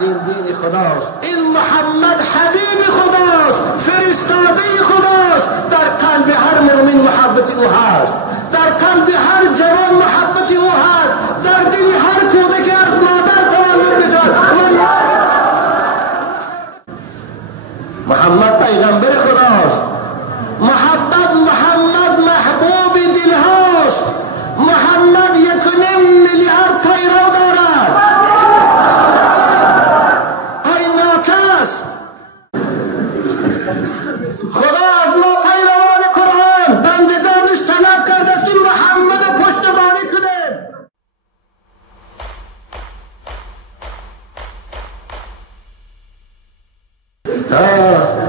دین خداست. این محمد حبیب خداست، فرستاده خداست. در قلب هر مؤمن محبت او هست، در قلب هر جوان محبت او هست، در دل هر کودک از مادر تولد می‌کند. محمد پیغمبر خداست. محمد محبوب دل هاست. محمد 1.5 میلیارد پیرو دارد. ای ناکس، خدا از ما پیروان قرآن بندگانش طلب کرده است که محمد پشتیبانی کنیم.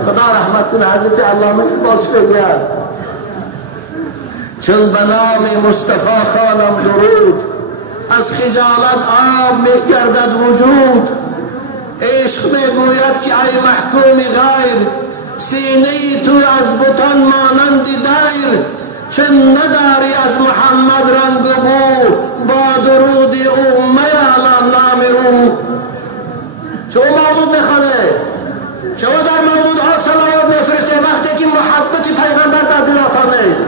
خدا رحمت کنه حضرت علامه اقبال شکریان، چون به نام مصطفی خوانم درود، از خجالت آب می گردد وجود. عشق می گوید که ای محکوم غیر، سینه تو از بتان مانند دیر. چون نداری از محمد رنگ و بو، با درود او میالان نام او. چون مولود میخوانه، چون در مولودها صلوات میفرسته وقتی که محبت پیغمبر در دلاتان نیست،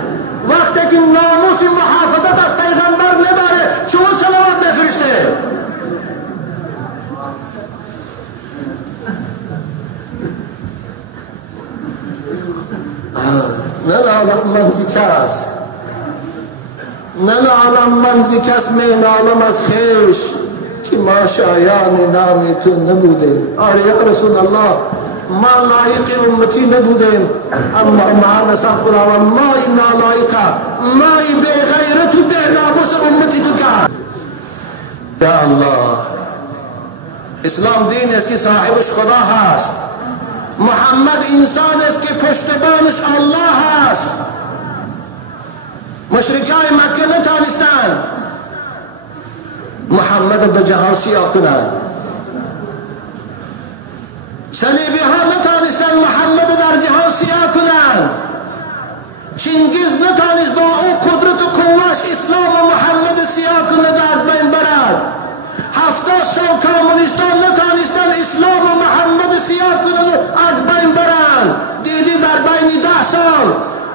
وقتی که ناموس محافظت از پیغمبر نداره، چون صلوات میفرسته. ننالم من ز کس، ننالم من ز کس، می نالم از خویش که ما شایان نام تو نبودیم. آره یا رسول الله، ما لایق امتی نبودیم، اما مع نصف خداوند مای نالایقه، مای بی غیرت و بی ناموس امتی تو کرد. یا الله، اسلام دین است که صاحبش خدا هست. محمد انسان است که پشتبانش الله هست. مشرکای مکه نتانستند محمد به جهان سیاه کنند. صلیبی ها نتانستند محمد در جهان سیاه کنند. چنگیز نتانست با او قدرت و قوت اسلام و محمد سیاه کند از بین برد. 70 سال کمونیستان نتانستند اسلام و محمد سیاه کنند از بین برند. دیدی در بین 10 سال،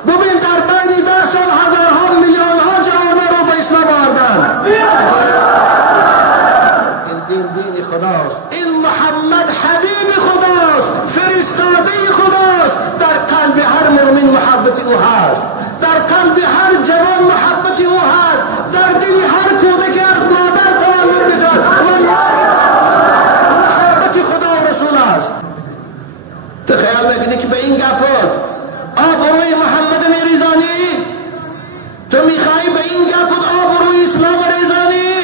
ببین در بین 10 سال هزارها میلیونها جوانان رو به اسلام آوردند. این دین خداست. این محمد حبیب خداست، فرستاده خداست. در قلب هر مؤمن محبت او هست، در قلب هر جوان محبت او هست، در دل هر کودک از مادر تولد می‌کند. محبت خدا و رسول است. تو خیال میکنی که به این گپات آبروی محمد میریزانی؟ تو میخوایی به این گپات آبروی اسلام ریزانی؟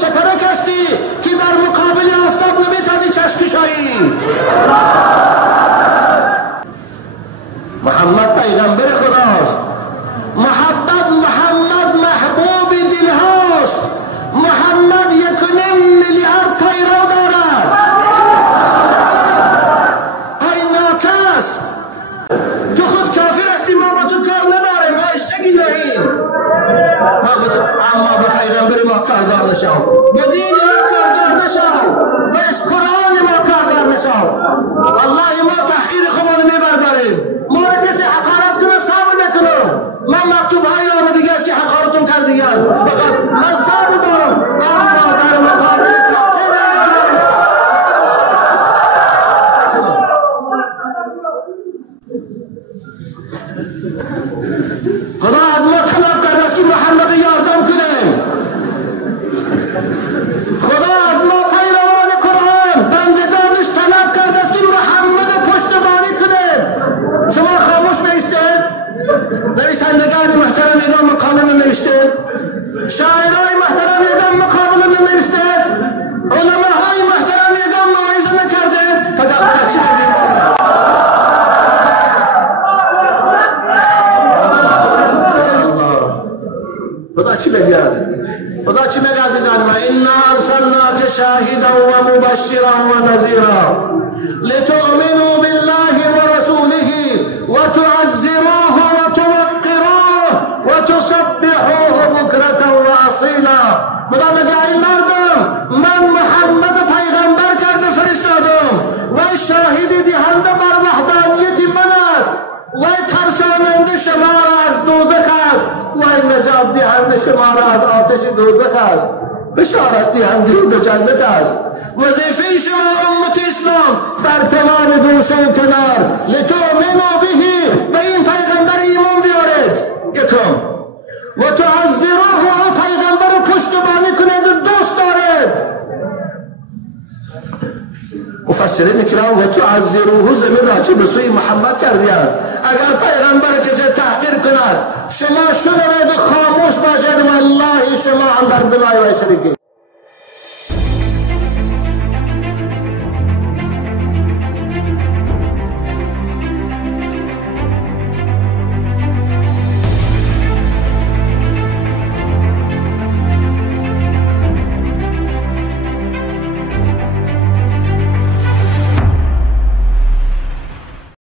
شکرک هستی که در مقابل آفتاب نمیتونی چشکشایی. محمد پیغمبر خداست. محمد محبوب دل هاست. محمد 1.5 میلیارد پیرو دارد. ای ناکس، تو خود کافر هستی، ما با تو کار نداریم، ما اشتکی داریم. اما به پیغمبر ما کاردار نشو، به دین ما کاردار نشو، به قرآن ما کاردار نشو. والله ما تحقیر خودمون میبرداریم. ما را کسی حقارت کنه صبر نکنم. من مکتوب های آمدگی است که حقارتون کردگیان، فقط من صبر دارم. اما در مقابل خدا از ما طلب کرده است که محمد یاردم کنیم. خدا از ما پیروان قرآن بندگانش طلب کرده است که محمد پشتیبانی کنیم. شما خاموش نیستید؟ نویسندگان محترم ایران مقاله ننوشتید؟ شاعرای محترم ایران مقاله ننوشتید؟ علماهای محترم ایران موعظه نکردید؟ فقط چی بگید؟ خدا چی بگه؟ خدا چی بگه عزیزان من؟ انا ارسلناک شاهدا و مبشرا و نذیرا لتؤمنوا بالله و رسوله و شما را از آتش دوزخ است بشارت دهنده به جنت است. وظیفه شما امت اسلام در توان گوشه و کنار لتؤمنوا به به این پیغمبر ایمان بیارید یکم و تعذروه و پیغمبر رو پشتیبانی کنید و دوست دارید. مفسرین کرام و تعذروه زمین را چه به سوی محمد کردید. اگر پیغمبر کسی تحقیر کند شما شنوید و خاموش باشید والله شما هم در بنای و شریکی.